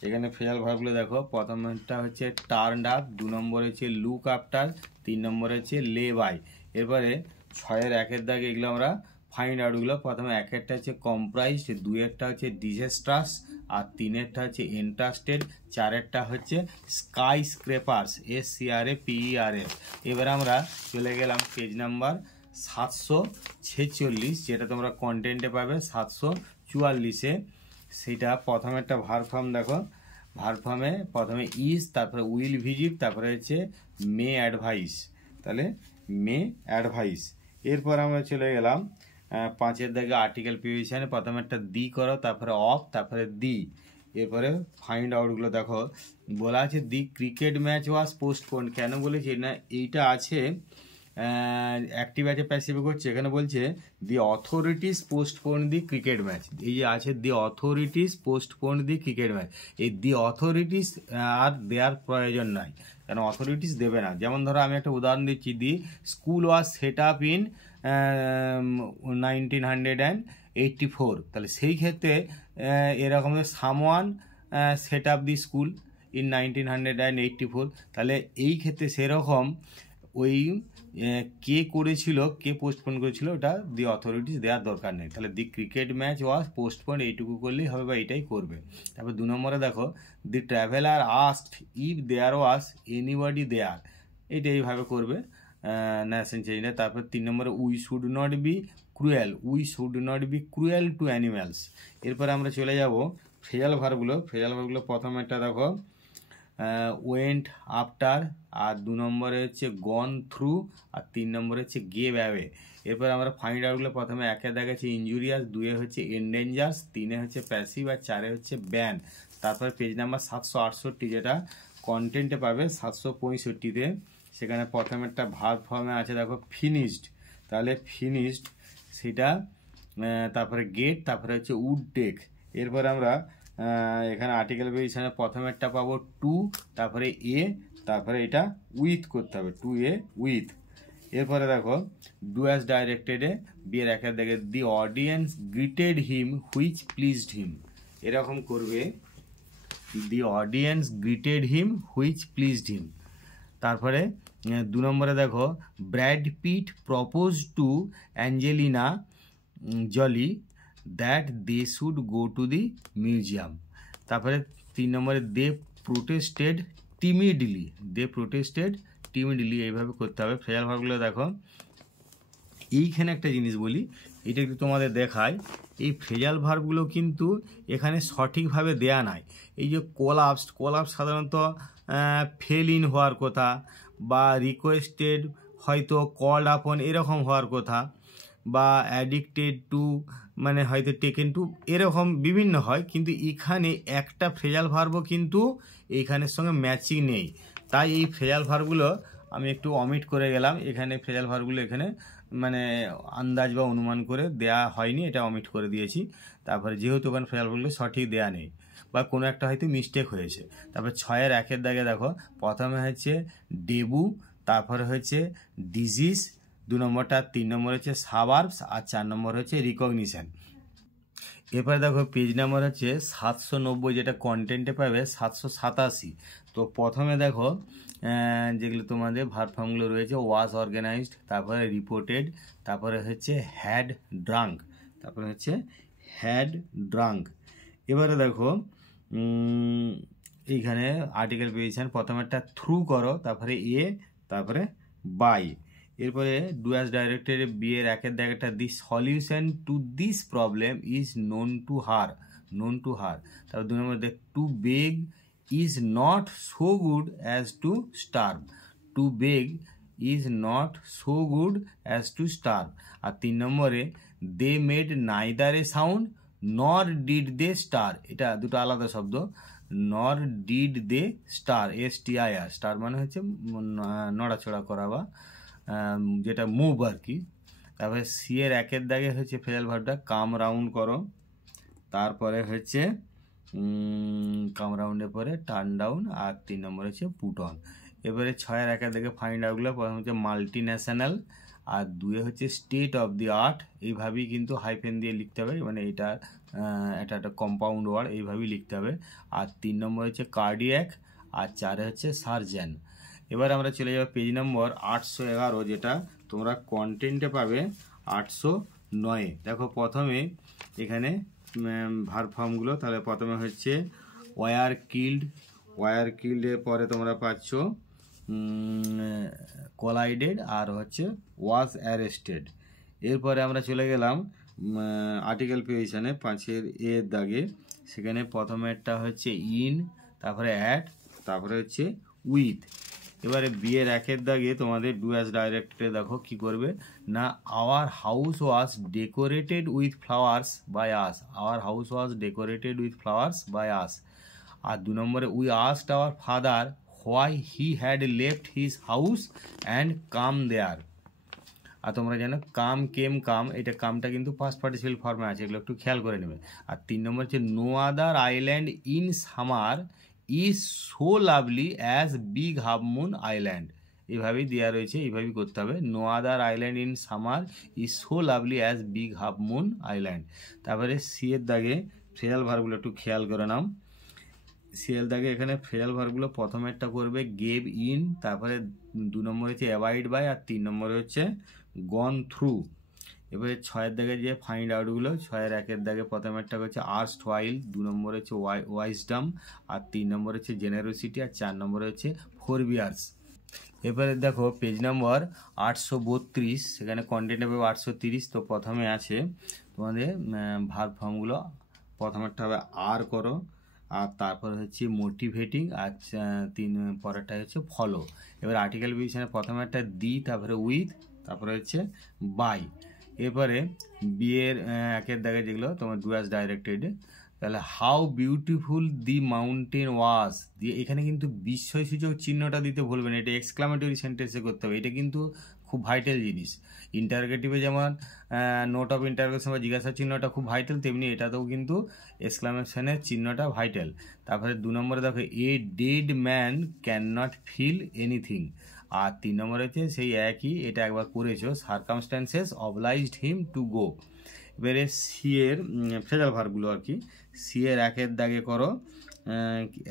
এখানে ফ্রেজাল ভার্বগুলো দেখো, প্রথমটা হচ্ছে টার্নড আপ, 2 নম্বর হচ্ছে লুক আফটার, 3 নম্বর হচ্ছে লে বাই। এরপরে 6-এর 1-এর দাগে এগুলো আমরা ফাইন্ড আউটগুলো, প্রথমে 1-এরটা হচ্ছে কম্প্রাইজড, 2-এরটা হচ্ছে ডিজাস্ট্রাস, আর 3-এরটা হচ্ছে ইন্টারেস্টেড, 4-এরটা হচ্ছে স্কাই স্ক্রেপার্স, SCRAPERS। এবার আমরা চলে গেলাম পেজ নাম্বার 746, যেটা তোমরা কন্টেন্টে পাবে 744-এ। সেটা প্রথমেরটা ভার্ব ফর্ম দেখো, ভার্ব ফর্মে প্রথমে ইজ, তারপরে উইল ভিজিট, তারপরে হচ্ছে মে অ্যাডভাইস, তাহলে মে অ্যাডভাইস। এরপর আমরা চলে গেলাম 5-এর দাগে আর্টিকেল প্রিপোজিশনে, প্রথমে একটা দি করো, তারপরে অফ, তারপরে দি। এরপরে ফাইন্ড আউটগুলো দেখো, বলা আছে দি ক্রিকেট ম্যাচ ওয়াজ পোস্টপোন। কেন বলেছি না, এইটা আছে অ্যাক্টিভ আছে প্যাসিভ করছে, এখানে বলছে দি অথরিটিস পোস্টপোন দি ক্রিকেট ম্যাচ। এই যে আছে দি অথরিটিস পোস্টপোন দি ক্রিকেট ম্যাচ, এই দি অথরিটিস আর দেওয়ার প্রয়োজন নাই, কেন অথরিটিস দেবে না। যেমন ধরো আমি একটা উদাহরণ দিচ্ছি, the school was set up in 1984, তাহলে সেই ক্ষেত্রে এরকম someone set up the school in 1984, তাহলে এই ক্ষেত্রে সেরকম ওই কে করেছিল, কে পোস্টপোন করেছিল, ওটা দি অথরিটিস দেওয়ার দরকার নেই। তাহলে দি ক্রিকেট ম্যাচ ওয়াজ পোস্টপোন এইটুকু করলেই হবে, বা এটাই করবে। তারপর 2 নম্বরে দেখো, the traveller asked if there was anybody there, এইটা এইভাবে করবে ন্যাশন চেঞ্জে। তারপর 3 নম্বরে we should not be cruel, we should not be cruel to animals. এরপরে আমরা চলে যাব ফ্রেজাল ভার্বগুলো। ফ্রেজাল ভার্বগুলো প্রথমে একটা দেখো ওয়েন্ট আফটার, আর 2 নম্বরে হচ্ছে গন থ্রু, আর 3 নম্বরে হচ্ছে গেভ অ্যাওয়ে। এরপর আমরা ফাইন্ড আউটগুলো প্রথমে 1-এ দেখাচ্ছি ইনজুরিয়াস, 2-এ হচ্ছে এন্ডেঞ্জার্স, 3-এ হচ্ছে প্যাসিভ, আর 4-এ হচ্ছে ব্যান। তারপর পেজ নাম্বার 768, যেটা কন্টেন্টে পাবে 765-তে, সেখানে প্রথমেরটা ভার্ব ফর্মে আছে দেখো ফিনিশড, তাহলে ফিনিশড সেটা, তারপরে গেট, তারপরে হচ্ছে উড টেক। এরপরে আমরা এখানে আর্টিকেল প্রিপোজিশনে প্রথমেরটা পাবো টু, তারপরে এ, তারপরে এটা উইথ করতে হবে, টু এ উইথ। এরপরে দেখো ডু অ্যাজ ডাইরেক্টেডে, বিয়ের 1-এর দিকে the audience greeted him which pleased him, এরকম করবে, the audience greeted him which pleased him. তারপরে 2 নম্বরে দেখো Brad Pitt propose to Angelina Jolie that they should go to the museum. তারপরে 3 নম্বরে দে প্রোটেস্টেড টিমিডলি, দে প্রোটেস্টেড টিমিডলি, এইভাবে করতে হবে। ফ্রেজাল ভার্বগুলো দেখো, এইখানে একটা জিনিস বলি, এটা একটু তোমাদের দেখায়, এই ফ্রেজাল ভার্বগুলো কিন্তু এখানে সঠিকভাবে দেয়া নাই। এই যে কোলাপস সাধারণত ফেল ইন হওয়ার কথা, বা রিকোয়েস্টেড হয়তো কল্ড আপন এরকম হওয়ার কথা, বা অ্যাডিক্টেড টু মানে হয়তো টেকেন টু, এরকম বিভিন্ন হয়, কিন্তু এখানে একটা ফ্রেজাল ভার্বও কিন্তু এইখানের সঙ্গে ম্যাচিং নেই। তাই এই ফ্রেজাল ভার্বগুলো আমি একটু অমিট করে গেলাম, এখানে ফ্রেজাল ভার্বগুলো এখানে মানে আন্দাজ বা অনুমান করে দেয়া হয়নি, এটা অমিট করে দিয়েছি। তারপরে যেহেতু ওখানে ফ্রেজাল ভার্বগুলো সঠিক দেয়া নেই, বা কোনো একটা হয়তো মিস্টেক হয়েছে। তারপরে 6-এর 1-এর দাগে দেখো, প্রথমে হচ্ছে ডেবু, তারপরে হচ্ছে ডিজিজ, 2 নম্বরটা, 3 নম্বর হচ্ছে সাবার্বস, আর 4 নম্বর হচ্ছে রিকগনিশন। এরপরে দেখো পেজ নাম্বার হচ্ছে 790, যেটা কন্টেন্টে পাবে 787। তো প্রথমে দেখো যেগুলো তোমাদের ভার্ব ফর্মগুলো রয়েছে, ওয়াজ অর্গানাইজড, তারপরে রিপোর্টেড, তারপরে হচ্ছে হ্যাড ড্রাঙ্ক, তারপরে হচ্ছে হ্যাড ড্রাঙ্ক। এবারে দেখো এইখানে আর্টিকেল প্রিপোজিশন, প্রথমে একটা থ্রু করো, তারপরে এ, তারপরে বাই। এরপরে ডু অ্যাজ ডাইরেক্টেড, বিয়ের 1-এর দাগেরটা the solution to this problem is known to her, তারপর 2 নম্বর দেখ to beg is not so good as to starve, to beg is not so good as to starve. আর 3 নম্বরে they made neither a sound nor did they stir, এটা দুটো আলাদা শব্দ, nor did they stir, STIR, stir মানে হচ্ছে নড়াচড়া করা বা যেটা মুভ আর কি। তারপরে সি-এর 1-এর দাগে হচ্ছে ফ্রেজাল ভার্বটা কাম রাউন্ড করো, তারপরে হচ্ছে কাম রাউন্ডের পরে টার্ন ডাউন, আর 3 নম্বর হচ্ছে পুট অন। এবারে 6-এর 1-এর দাগে ফাইন্ড আউটগুলো, প্রথম হচ্ছে মাল্টি ন্যাশনাল, আর 2 হচ্ছে স্টেট অফ দি আর্ট, এইভাবেই কিন্তু হাইফেন দিয়ে লিখতে হবে, মানে এটা একটা কম্পাউন্ড ওয়ার্ড, এইভাবেই লিখতে হবে। আর 3 নম্বর হচ্ছে কার্ডিয়াক, আর 4 হচ্ছে সার্জেন। এবার আমরা চলে যাব পেজ নম্বর 811, যেটা তোমরা কন্টেন্টে পাবে 809। দেখো প্রথমে এখানে ভার্ব ফর্মগুলো, তাহলে প্রথমে হচ্ছে ওয়ার কিল্ড, ওয়ার কিল্ডের পরে তোমরা পাচ্ছ কোলাইডেড, আর হচ্ছে ওয়াজ অ্যারেস্টেড। এরপরে আমরা চলে গেলাম আর্টিকেল পজিশনে 5 এর দাগে, সেখানে প্রথমে একটা হচ্ছে ইন, তারপরে অ্যাট, তারপরে হচ্ছে উইথ। এবারে বিয়ের 1 দাগে তোমাদের ডু অ্যাজ ডাইরেক্টে দেখো কি করবে না, our house was decorated with flowers by us, our house was decorated with flowers by us. আর 2 নম্বরে we asked our father why he had left his house and come there. আর তোমরা জানো কাম, কেম, কাম, এটা কামটা কিন্তু পাস্ট পার্টিসিপেল ফর্মে আছে, এগুলো একটু খেয়াল করে নেবে। আর 3 নম্বর হচ্ছে no other island in summer is so lovely as big half moon island, এইভাবেই দেওয়া রয়েছে, এইভাবেই করতে হবে। No other island in summer is so lovely as big half moon island. তারপরে সি এর দাগে ফ্রেজাল ভার্বগুলো একটু খেয়াল করে নাও। সি এর দাগে এখানে ফ্রেজাল ভার্বগুলো প্রথমে একটা করবে গেভ ইন, তারপরে 2 নম্বর হচ্ছে অ্যাভয়েড বাই, আর 3 নম্বরে হচ্ছে গন থ্রু। এবারে 6 দাগে যে ফাইন্ড আউটগুলো, 6 1 দাগে প্রথমে একটা হচ্ছে আর্স্ট ওয়াইল, 2 নম্বর হচ্ছে ওয়াইজডম, আর 3 নম্বর হচ্ছে জেনারোসিটি, আর 4 নম্বরে হচ্ছে ফোরবিয়ার্স। এবারে দেখো পেজ নম্বর 832, সেখানে কন্টেন্টে পাবে 830। তো প্রথমে আছে তোমাদের ভার্ব ফর্মগুলো, প্রথমেরটা হবে আর করো, আর তারপর হচ্ছে মোটিভেটিং, আর 3 পরেরটা হচ্ছে ফলো। এবার আর্টিকেল পজিশনে প্রথমে একটা দি, তারপরে উইথ, তারপরে হচ্ছে বাই। এরপরে বিয়ের 1 দাগে যেগুলো তোমার ডু অ্যাজ ডাইরেক্টেড, তাহলে how beautiful the mountain was দিয়ে এখানে কিন্তু বিস্ময়সূচক চিহ্নটা দিতে ভুলবেন, এটা এক্সক্লামেটরি সেন্টেন্সে করতে হবে, এটা কিন্তু খুব ভাইটাল জিনিস। ইন্টারগেটিভে যেমন নোট অফ ইন্টারগেশন বা জিজ্ঞাসা চিহ্নটা খুব ভাইটাল, তেমনি এটাতেও কিন্তু এক্সক্লামেশনের চিহ্নটা ভাইটাল। তারপরে 2 নম্বরে দেখো a dead man can not feel anything, আর 3 নম্বরে হচ্ছে সেই একই, এটা একবার করেছো, circumstances obliged him to go. এবারে সি এর ফ্রেজাল ভার্বগুলো আর কি, সি এর 1 দাগে করো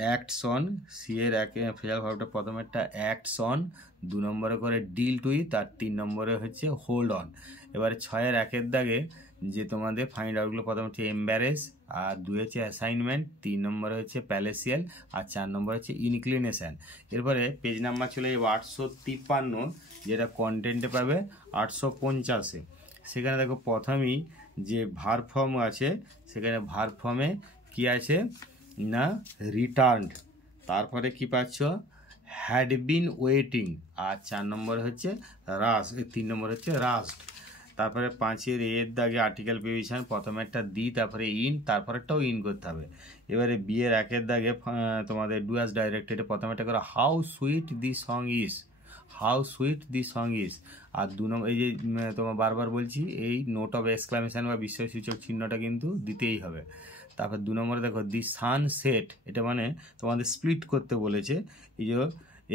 অ্যাক্টস অন, সি এর ফ্রেজাল ভার্বটা প্রথমে একটা অ্যাক্টস অন, 2 নম্বরে করে ডিল টু ইট, আর 3 নম্বরে হচ্ছে হোল্ড অন। এবারে 6 এর 1 দাগে যে তোমাদের ফাইন্ড আউটগুলো, প্রথমে হচ্ছে এম্বারেস, আর 2 হচ্ছে অ্যাসাইনমেন্ট, 3 নম্বরে হচ্ছে প্যালেসিয়াল, আর 4 নম্বরে হচ্ছে ইনক্লিনেশন। এরপরে পেজ নাম্বার চলে যাবে 853, যেটা কন্টেন্টে পাবে 850। সেখানে দেখো প্রথমেই যে ভার্ব ফর্ম আছে, সেখানে ভার্ব ফর্মে কি আছে না রিটার্নড, তারপরে কি পাচ্ছ হ্যাড বিন ওয়েটিং, আর 4 নম্বরে হচ্ছে রাস, 3 নম্বর হচ্ছে রাস্ট। তারপরে 5 এর দাগে আর্টিকেল পজিশন, প্রথমে একটা দি, তারপরে ইন, তারপরেরটাও ইন করতে হবে। এবারে বিয়ের 1 দাগে তোমাদের ডু অ্যাজ ডাইরেক্টেড, প্রথমে একটা করে how sweet the song is, how sweet the song is. আর 2 নম্বর এই যে তোমার বারবার বলছি, এই নোট অফ এক্সক্লামেশন বা বিস্ময়সূচক চিহ্নটা কিন্তু দিতেই হবে। তারপর 2 নম্বরে দেখো দি সান সেট, এটা মানে তোমাদের স্প্লিট করতে বলেছে, এই যে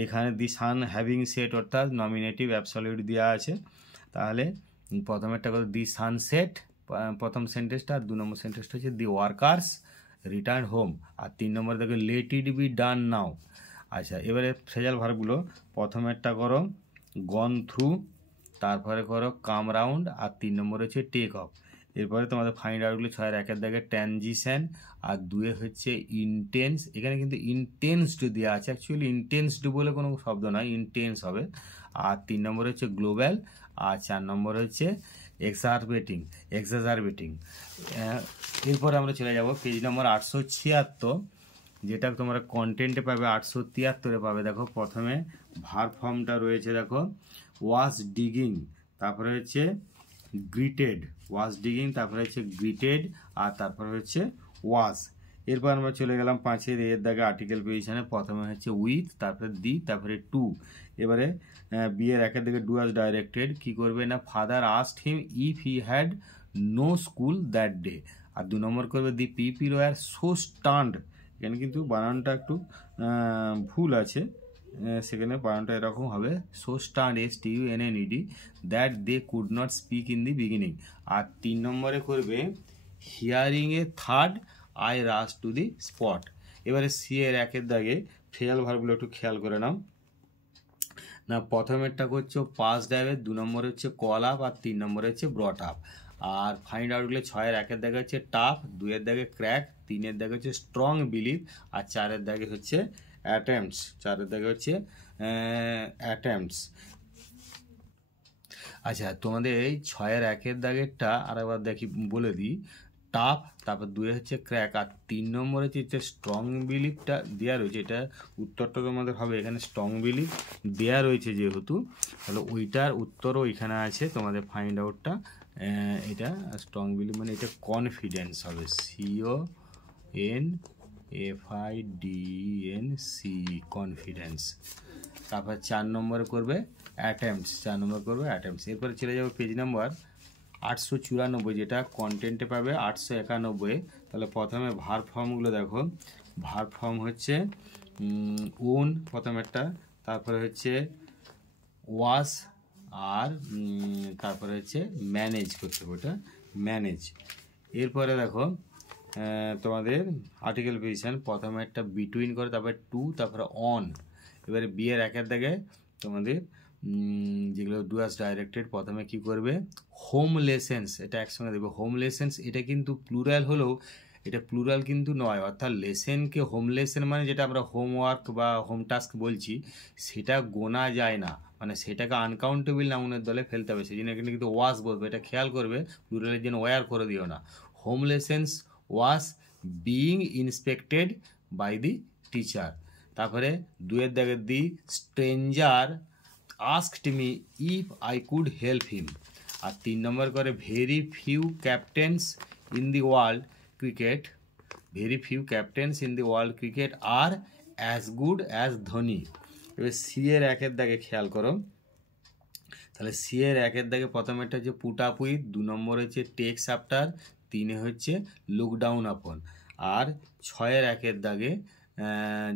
এখানে দি সান হ্যাভিং সেট, অর্থাৎ নমিনেটিভ অ্যাবসলিউট দেওয়া আছে। তাহলে প্রথমে একটা করে দি সানসেট প্রথম সেন্টেন্সটা, আর 2 নম্বর সেন্টেন্সটা হচ্ছে দি ওয়ার্কার্স রিটার্ন হোম, আর 3 নম্বরে দেখো লেট ইট বি ডান নাও। আচ্ছা, এবারে ফ্রেজাল ভার্বগুলো, প্রথমেরটা করো গন থ্রু, তারপরে করো কাম রাউন্ড, আর 3 নম্বর হচ্ছে টেক অফ। এরপরে তোমাদের ফাইন্ড আউটগুলো 6 1 দাগে ট্রানজিশন, আর 2 হচ্ছে ইনটেন্স, এখানে কিন্তু ইনটেন্সড দেওয়া আছে, অ্যাকচুয়ালি ইনটেন্সড বলে কোনো শব্দ নয়, ইনটেন্স হবে। আর 3 নম্বর হচ্ছে গ্লোবাল, আর 4 নম্বর হচ্ছে এক্সাজারবেটিং। এরপরে আমরা চলে যাব পেজ নম্বর 876, যেটা তোমরা কন্টেন্টে পাবে 873 পাবে। দেখো প্রথমে ভার্ব ফর্মটা রয়েছে, দেখো ওয়াজ ডিগিং, তারপরে হচ্ছে গ্রিটেড, ওয়াজ ডিগিং, তারপরে হচ্ছে গ্রিটেড, আর তারপরে হচ্ছে ওয়াজ। এরপর আমরা চলে গেলাম 5 এর দাগে আর্টিকেল পজিশনে, প্রথমে হচ্ছে উইথ, তারপরে দি, তারপরে টু। এবারে বিয়ের 1 দিকে ডু অ্যাজ ডাইরেক্টেড, কি করবে না father asked him if he had no school that day, আর 2 নম্বর করবে the people were so stunned, এখানে কিন্তু বানানটা একটু ভুল আছে, সেখানে বানানটা এরকম হবে, so stunned STUNNED that they could not speak in the beginning. আর 3 নম্বরে করবে hearing a third I rush to the spot. এবারে সি এর 1-এর দাগে ফ্রেজাল ভার্বগুলো একটু খেয়াল করে নাও না। প্রথমেরটা করছো পাস ডাইভে, 2 নম্বরে হচ্ছে কল আপ, আর 3 নম্বরে হচ্ছে ব্রট আপ। আর ফাইন্ড আউটগুলো 6-এর 1-এর দাগে হচ্ছে টাফ, 2-এর দাগে ক্র্যাক, 3-এর দাগে হচ্ছে স্ট্রং বিলিভ, আর 4-এর দাগে হচ্ছে অ্যাটেম্পটস। 4-এর দাগে হচ্ছে অ্যাটেম্পটস। আচ্ছা, তোমাদের এই 6-এর 1-এর দাগেরটা আরেকবার দেখি বলে দিই। টাফ, তারপর 2-এ হচ্ছে ক্র্যাক, আর 3 নম্বরে হচ্ছে স্ট্রং বিলিভটা দেওয়া রয়েছে। এটা উত্তরটা তোমাদের হবে এখানে স্ট্রং বিলিভ দেওয়া রয়েছে যেহেতু, তাহলে ওইটার উত্তরও এখানে আছে তোমাদের ফাইন্ড আউটটা। এটা স্ট্রং বিলিভ মানে এটা কনফিডেন্স হবে, CONFIDENC, কনফিডেন্স। তারপর 4 নম্বরে করবে অ্যাটেম্পটস, 4 নম্বর করবে অ্যাটেম্পটস। এরপরে চলে যাবো পেজ নাম্বার 894, যেটা কন্টেন্টে পাবে 891। তাহলে প্রথমে ভার্ব ফর্মগুলো দেখো। ভার্ব ফর্ম হচ্ছে ওন প্রথমেরটা, তারপরে হচ্ছে ওয়াশ, আর তারপরে হচ্ছে ম্যানেজ করতে হবে, ওটা ম্যানেজ। এরপরে দেখো তোমাদের আর্টিকেল পজিশন, প্রথমে একটা বিটুইন করে, তারপরে টু, তারপরে অন। এবারে বিয়ের 1-এর দাগে তোমাদের যেগুলো ডুয়াস ডাইরেক্টেড, প্রথমে কি করবে হোম লেসেন্স, এটা একসঙ্গে দেবে হোম লেসেন্স। এটা কিন্তু প্লুরাল হলেও এটা প্লুরাল কিন্তু নয়, অর্থাৎ লেসেনকে হোম লেসেন মানে যেটা আমরা হোমওয়ার্ক বা হোম টাস্ক বলছি সেটা গোনা যায় না, মানে সেটাকে আনকাউন্টেবল নাউনের দলে ফেলতে হবে, সেই জন্য এখানে কিন্তু ওয়াশ বলবে। এটা খেয়াল করবে, প্লুরালের জন্য ওয়ার করে দিও না। Home lessons was being inspected by the teacher. তারপরে 2-এর দাগের the stranger asked me if I could help him। আর 3 নম্বর করে very few captains in the world cricket are as good as Dhoni. এবার সি এর 1-এর দাগে খেয়াল করো। তাহলে সি এর 1-এর দাগে প্রথমেরটা হচ্ছে পুট আপ উইথ, 2 নম্বর হচ্ছে টেক্স আফটার, 3-এ হচ্ছে লুক ডাউন আপন। আর 6-এর 1-এর দাগে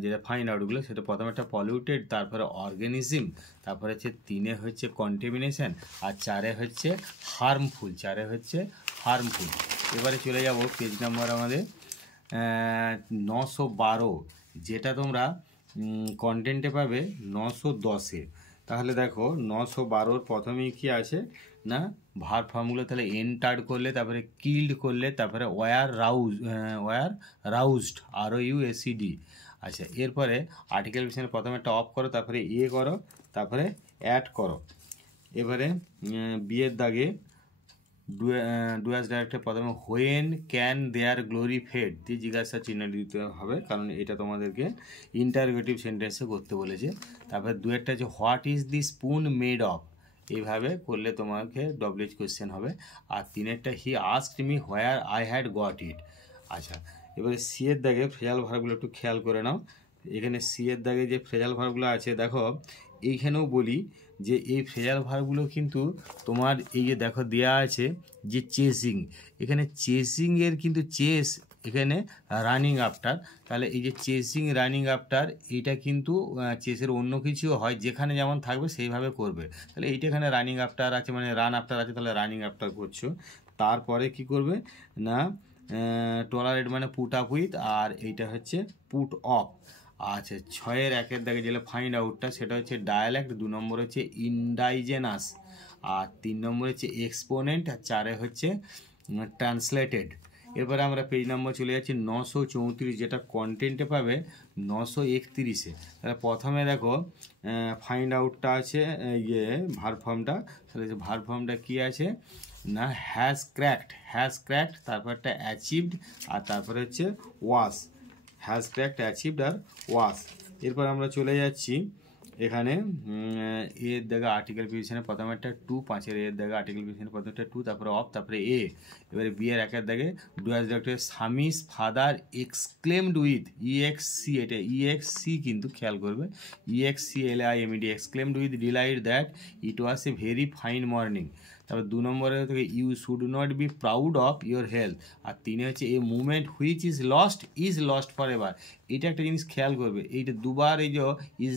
যেটা ফাইন্ড আউটগুলো, সেটা প্রথমে একটা পলিউটেড, তারপরে অর্গানিজম, তারপরে হচ্ছে 3-এ হচ্ছে কন্টামিনেশন, আর 4-এ হচ্ছে হার্মফুল, 4-এ হচ্ছে হার্মফুল। এবারে চলে যাব পেজ নাম্বার আমাদের 912, যেটা তোমরা কন্টেন্টে পাবে 910-এ। তাহলে দেখো 912-র প্রথমেই কি আছে না ভার্ব ফর্মগুলো, তাহলে এন্টার্ড করলে, তারপরে কিল্ড করলে, তারপরে ওয়ার রাউজড ROUSED। আচ্ছা, এরপরে আর্টিকেল পিছনে প্রথমে একটা অফ করো, তারপরে করো, তারপরে অ্যাড করো। এবারে বিয়ের দাগে ডুয়াস ডাইরেক্টর প্রথমে when can their glory fade দিয়ে জিজ্ঞাসা চিহ্ন দিতে হবে, কারণ এটা তোমাদেরকে ইন্টারোগেটিভ সেন্টেন্সে করতে বলেছে। তারপরে 2-একটা হচ্ছে what is the spoon made of, এইভাবে করলে তোমাকে WH কোয়েশ্চেন হবে। আর 3-একটা he asked me where I had got it. আচ্ছা, এবারে সি এর দাগে ফ্রেজাল ভার্বগুলো একটু খেয়াল করে নাও। এখানে সি এর দাগে যে ফ্রেজাল ভার্বগুলো আছে দেখো, এইখানেও বলি যে এই ফ্রেজাল ভার্বগুলো কিন্তু তোমার এই যে দেখো দেওয়া আছে যে চেসিং, এখানে চেসিংয়ের কিন্তু চেস এখানে রানিং আফটার, তাহলে এই যে চেসিং রানিং আফটার এইটা কিন্তু চেসের অন্য কিছু হয়, যেখানে যেমন থাকবে সেইভাবে করবে। তাহলে এইটা এখানে রানিং আফটার আছে মানে রান আফটার আছে, তাহলে রানিং আফটার করছো। তারপরে কি করবে না টলারেট মানে পুট আপ উইথ, আর এইটা হচ্ছে পুট অফ। আচ্ছা, 6-এর 1-এর দাগে যেটা ফাইন্ড আউটটা সেটা হচ্ছে ডায়ালেক্ট, 2 নম্বর হচ্ছে ইনডাইজেনাস, আর 3 নম্বর হচ্ছে এক্সপোনেন্ট, আর 4-এ হচ্ছে ট্রান্সলেটেড। এরপরে আমরা পেজ নম্বর চলে যাচ্ছি 934, যেটা কন্টেন্টে পাবে 931-এ। তাহলে প্রথমে দেখো ফাইন্ড আউটটা আছে ভার্ব ফর্মটা, তাহলে ভার্ব ফর্মটা কী আছে না হ্যাজ ক্র্যাকড, তারপরটা অ্যাচিভড, আর তারপরে হচ্ছে ওয়াশ, হ্যাজ ক্র্যাকড, অ্যাচিভড আর ওয়াশ। এরপর আমরা চলে যাচ্ছি এখানে এর দাগে আর্টিকেল পিছনে প্রথমে একটা 2, 5-এর এর দাগে আর্টিকেল পিছনে প্রথমে একটা 2, তারপরে অফ, তারপরে এ। এবারে বি এর 1-এর দাগে do as director Sammy's father exclaimed with EXC, এটা EXC কিন্তু খেয়াল করবে, EXCLIMED, exclaimed with delight that it was a very fine morning. তারপর 2 নম্বরে থেকে you should not be proud of your health, আর 3-এ হচ্ছে a movement which is lost for ever, এটা একটা জিনিস খেয়াল করবে, এইটা দুবার এই যে ইজ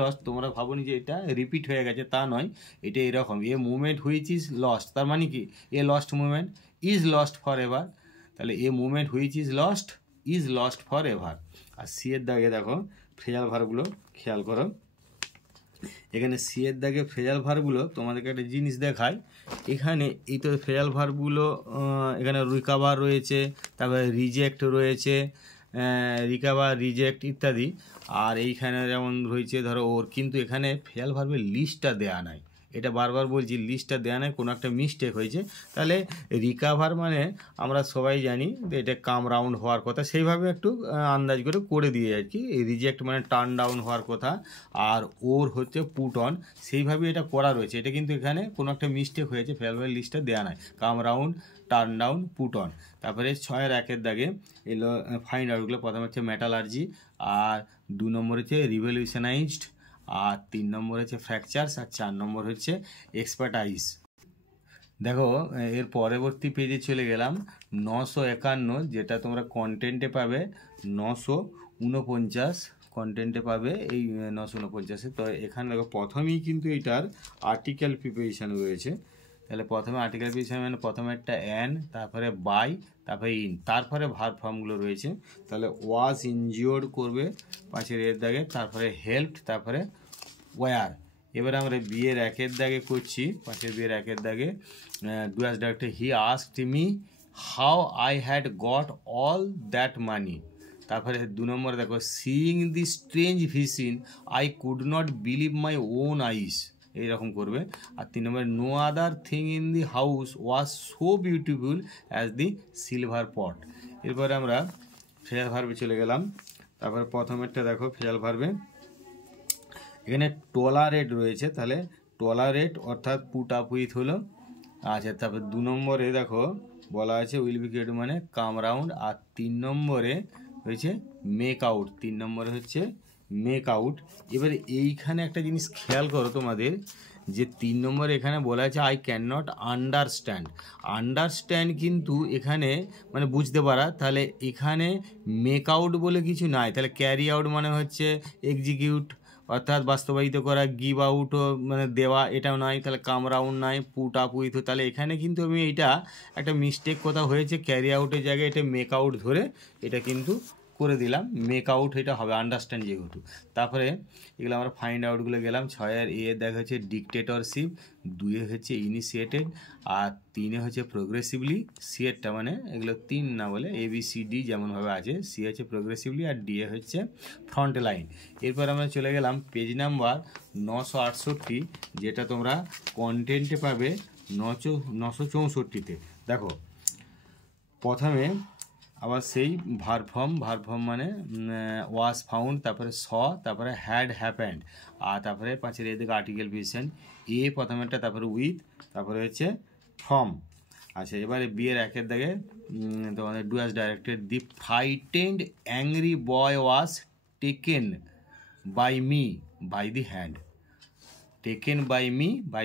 লস্ট তোমরা ভাবনি যে এটা রিপিট হয়ে গেছে, তা নয়, এটা এরকম a movement which is lost, তার মানে কি a lost movement, is lost for ever, তাহলে a movement which is lost for ever. আর সি এর দাগে দেখো ফ্রেজাল ভার্বগুলো খেয়াল করো, এখানে সি এর দাগে ফ্রেজাল ভার্বগুলো তোমাদেরকে একটা জিনিস দেখায়, এখানে এই তো ফ্রেজাল ভার্বগুলো এখানে রিকাভার রয়েছে, তারপরে রিজেক্ট রয়েছে, রিকাভার রিজেক্ট ইত্যাদি, আর এইখানে যেমন রয়েছে ধরো ওর, কিন্তু এখানে ফ্রেজাল ভার্বের লিস্টটা দেওয়া নাই, এটা বারবার বলছি লিস্টটা দেওয়া নাই, কোনো একটা মিস্টেক হয়েছে। তাহলে রিকাভার মানে আমরা সবাই জানি যে এটা কাম রাউন্ড হওয়ার কথা, সেইভাবে একটু আন্দাজ করে দিয়ে আর কি। রিজেক্ট মানে টার্ন ডাউন হওয়ার কথা, আর ওর হচ্ছে পুট অন, সেইভাবে এটা করা রয়েছে, এটা কিন্তু এখানে কোনো একটা মিস্টেক হয়েছে, ফেয়ারওয়েল লিস্টটা দেওয়া নাই, come round, turn down, put on. তারপরে 6-1 দাগে এলো ফাইন্ড আউটগুলো, প্রথম হচ্ছে মেটালার্জি, আর 2 নম্বর হচ্ছে রিভলিউশনাইজড, আর 3 নম্বর হচ্ছে ফ্র্যাকচারস, আর 4 নম্বর হচ্ছে এক্সপার্টাইজ। দেখো এর পরবর্তী পেজে চলে গেলাম 951, যেটা তোমরা কন্টেন্টে পাবে 949, কন্টেন্টে পাবে এই 949। তো এখানে দেখো প্রথমেই কিন্তু এটার আর্টিকেল প্রিপারেশন রয়েছে, তাহলে প্রথমে আর্টিকেল প্রিপারেশন মানে প্রথমে একটা অ্যান, তারপরে বাই, তারপরে ইন, তারপরে ভার্ব ফর্মগুলো রয়েছে। তাহলে ওয়াজ ইনজিওর্ড করবে 5-এর দাগে, তারপরে হেল্পড, তারপরে ওয়ার। এবারে আমরা বিয়ের 1-এর দাগে করছি, 5-এর বিয়ের 1-এর দাগে do as director he asked me how I had got all that money. তারপরে 2 নম্বরে দেখো seeing the strange vision I could not believe my own eyes, এইরকম করবে। আর 3 নম্বরে no other thing in the house was so beautiful as the silver pot. এরপরে আমরা phrasal ভার্বে চলে গেলাম, তারপরে প্রথমেরটা দেখো ফ্রেজাল ভার্বে এখানে টলারেট রয়েছে, তাহলে টলারেট অর্থাৎ পুট আপ উইথ হলো। আচ্ছা, তারপর 2 নম্বরে দেখো বলা আছে উইল বি ক্রিয়েটেড মানে কাম রাউন্ড, আর 3 নম্বরে হয়েছে মেক আউট, 3 নম্বরে হচ্ছে মেক আউট। এবারে এইখানে একটা জিনিস খেয়াল করো তোমাদের, যে 3 নম্বরে এখানে বলা আছে আই ক্যান নট আন্ডারস্ট্যান্ড কিন্তু এখানে মানে বুঝতে পারা, তাহলে এখানে মেক আউট বলে কিছু নাই, তাহলে ক্যারি আউট মানে হচ্ছে এক্সিকিউট অর্থাৎ বাস্তবায়িত করা, গিভ আউটও মানে দেওয়া, এটাও নাই, তাহলে কাম রাউন্ড নাই, পুট আপ উইথ, তাহলে এখানে কিন্তু আমি এইটা একটা মিস্টেক কোথাও হয়েছে, ক্যারি আউটের জায়গায় এটা মেক আউট ধরে এটা কিন্তু করে দিলাম, মেক আউট এটা হবে আন্ডারস্ট্যান্ড যেহেতু। তারপরে এগুলো আমরা ফাইন্ড আউটগুলো গেলাম, 6-এর দেখা হচ্ছে ডিকটেটরশিপ, 2-এ হচ্ছে ইনিশিয়েটেড, আর 3-এ হচ্ছে প্রোগ্রেসিভলি, সিএরটা মানে এগুলো 3 না বলে ABCD যেমনভাবে আছে, সি হচ্ছে প্রোগ্রেসিভলি, আর ডি এ হচ্ছে ফ্রন্ট লাইন। এরপর আমরা চলে গেলাম পেজ নাম্বার 968, যেটা তোমরা কন্টেন্টে পাবে 964-তে। দেখো প্রথমে আবার সেই ভার্ব ফর্ম মানে ওয়াজ ফাউন্ড, তারপরে স, তারপরে হ্যাড হ্যাপেন্ড, আর তারপরে 5-এর এদিকে আর্টিকেল প্রিপোজিশন এ প্রথমেরটা, তারপরে উইথ, তারপরে হচ্ছে ফ্রম। আচ্ছা, এবারে বিয়ের 1-এর দাগে তোমাদের do as directed the frightened angry boy was taken by me by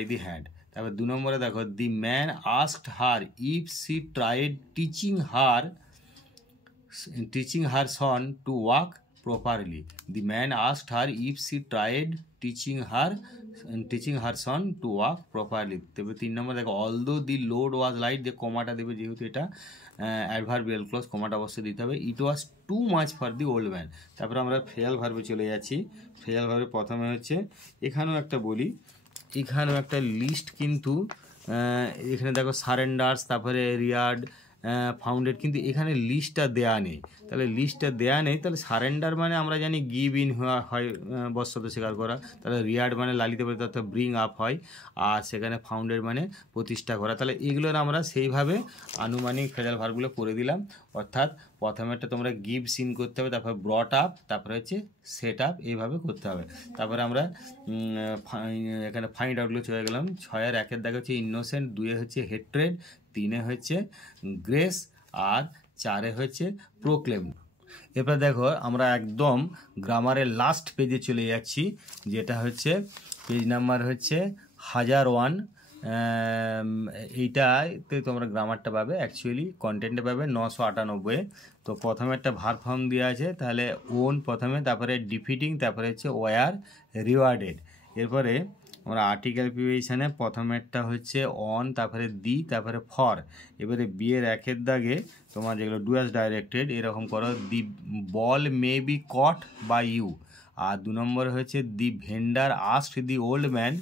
the hand, তারপর 2 নম্বরে দেখো the man asked her if she tried teaching her son to walk properly. The man asked her if she tried teaching her son to walk properly. তবে 3 নম্বর দেখো although the load was light, যে কমাটা দেবে যেহেতু এটা adverbial clause, কমাটা অবশ্যই দিতে হবে, it was too much for the old man। তারপরে আমরা ফ্রেজাল ভার্বে চলে যাচ্ছি, ফ্রেজাল ভার্বে প্রথমে হচ্ছে এখানেও একটা বলি, এখানেও একটা লিস্ট কিন্তু এখানে দেখো সারেন্ডার্স, তারপরে রিয়ার্ড, ফাউন্ডেড, কিন্তু এখানে লিস্টটা দেয়া নেই, তাহলে লিস্টটা দেয়া নেই, তাহলে সারেন্ডার মানে আমরা জানি গিভ ইন হয়, বস্ত্র স্বীকার করা, তাহলে রিয়ার্ড মানে লালিত পালিত অর্থাৎ ব্রিং আপ হয়, আর সেখানে ফাউন্ডেড মানে প্রতিষ্ঠা করা, তাহলে এগুলোর আমরা সেইভাবে আনুমানিক ফ্রেজাল ভার্বগুলো করে দিলাম। অর্থাৎ প্রথমেরটা তোমরা গিভ সিন করতে হবে, তারপরে ব্রট আপ, তারপরে হচ্ছে সেট আপ, এইভাবে করতে হবে। তারপরে আমরা এখানে ফাইন্ড আউটগুলো চলে গেলাম, 6-এর 1-এর দাগে হচ্ছে ইনোসেন্ট, 2-এ হচ্ছে হেট্রেড, 3-এ হচ্ছে গ্রেস, আর 4-এ হচ্ছে প্রোক্লেম। এরপর দেখো আমরা একদম গ্রামারের লাস্ট পেজে চলে যাচ্ছি, যেটা হচ্ছে পেজ নাম্বার হচ্ছে 1001, এইটাতে তোমরা গ্রামারটা পাবে, অ্যাকচুয়ালি কন্টেন্টে পাবে 998। তো প্রথমে একটা ভার্ব ফর্ম দেওয়া আছে, তাহলে ওন প্রথমে, তারপরে ডিফিটিং, তারপরে হচ্ছে ওয়ার রিওয়ার্ডেড। এরপরে আমরা আর্টিকেল প্রিপোজিশনে প্রথমেরটা হচ্ছে অন, তারপরে দি, তারপরে ফর। এবারে বিয়ের একের দাগে তোমার যেগুলো ডু অ্যাজ ডাইরেক্টেড এরকম করো, the ball may be caught by you. আর 2 নম্বর হচ্ছে the vendor asked the old man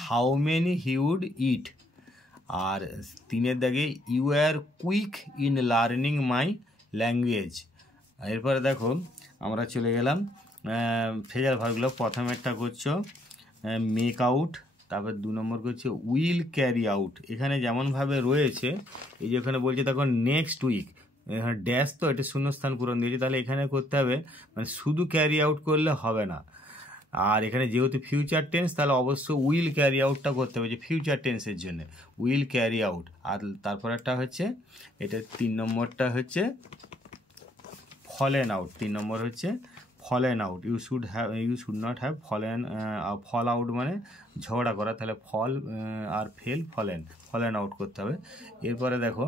how many he would eat. আর 3-এর দাগে you are quick in learning my language. এরপরে দেখো আমরা চলে গেলাম ফ্রেজাল ভার্বগুলো। প্রথমেরটা করছো মেক আউট, তারপর 2 নম্বর করছে উইল ক্যারি আউট। এখানে যেমনভাবে রয়েছে, এই যে এখানে বলছে দেখো নেক্সট উইক, এখানে ড্যাশ তো এটা শূন্যস্থান পূরণ দিয়েছে, তাহলে এখানে করতে হবে মানে শুধু ক্যারি আউট করলে হবে না। আর এখানে যেহেতু ফিউচার টেন্স, তাহলে অবশ্যই উইল ক্যারি আউটটা করতে হবে, যে ফিউচার টেন্সের জন্য উইল ক্যারি আউট। আর তারপর একটা হচ্ছে এটা 3 নম্বরটা হচ্ছে ফলেন আউট। 3 নম্বর হচ্ছে fallen out. You should not have fallen. Fall out মানে ঝগড়া করা, তাহলে ফল আর ফেল, ফলেন আউট করতে হবে। এরপরে দেখো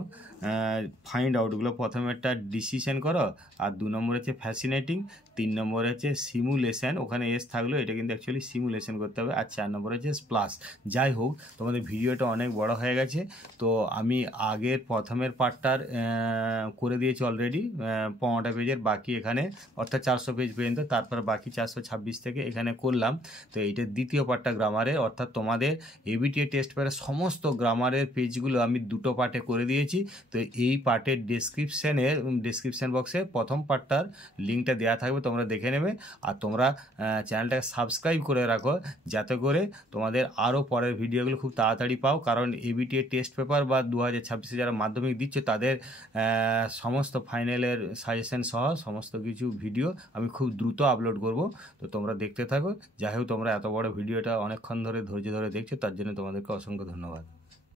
ফাইন্ড আউটগুলো, প্রথমে একটা ডিসিশন করো, আর 2 নম্বর হচ্ছে ফ্যাসিনেটিং, 3 নম্বর হচ্ছে সিমুলেশন, ওখানে এস থাকলো, এটা কিন্তু অ্যাকচুয়ালি সিমুলেশন করতে হবে, আর 4 নম্বর হচ্ছে প্লাস। যাই হোক, তোমাদের ভিডিওটা অনেক বড় হয়ে গেছে, তো আমি আগের প্রথমের পার্টটার করে দিয়েছি অলরেডি 15টা পেজের, বাকি এখানে অর্থাৎ 400 পেজ পর্যন্ত, তারপর বাকি 426 থেকে এখানে করলাম। তো এইটা দ্বিতীয় পার্টটা গ্রামারের, অর্থাৎ তোমাদের এবিটিএ টেস্ট পেপারের সমস্ত গ্রামারের পেজগুলো আমি 2টো পার্টে করে দিয়েছি। তো এই পার্টের ডেসক্রিপশন বক্সে প্রথম পার্টটার লিঙ্কটা দেওয়া থাকবে, তোমরা দেখে নেবে। আর তোমরা চ্যানেলটাকে সাবস্ক্রাইব করে রাখো, যাতে করে তোমাদের আরও পরের ভিডিওগুলো খুব তাড়াতাড়ি পাও, কারণ এবিটিএ টেস্ট পেপার বা 2026 যারা মাধ্যমিক দিচ্ছে তাদের সমস্ত ফাইনালের সাজেশন সহ সমস্ত কিছু ভিডিও আমি খুব দ্রুত আপলোড করব। তো তোমরা দেখতে থাকো। যাই হোক, তোমরা এত বড় ভিডিওটা অনেকক্ষণ ধরে ধৈর্য ধরে দেখছো, তার জন্য তোমাদেরকে অসংখ্য ধন্যবাদ।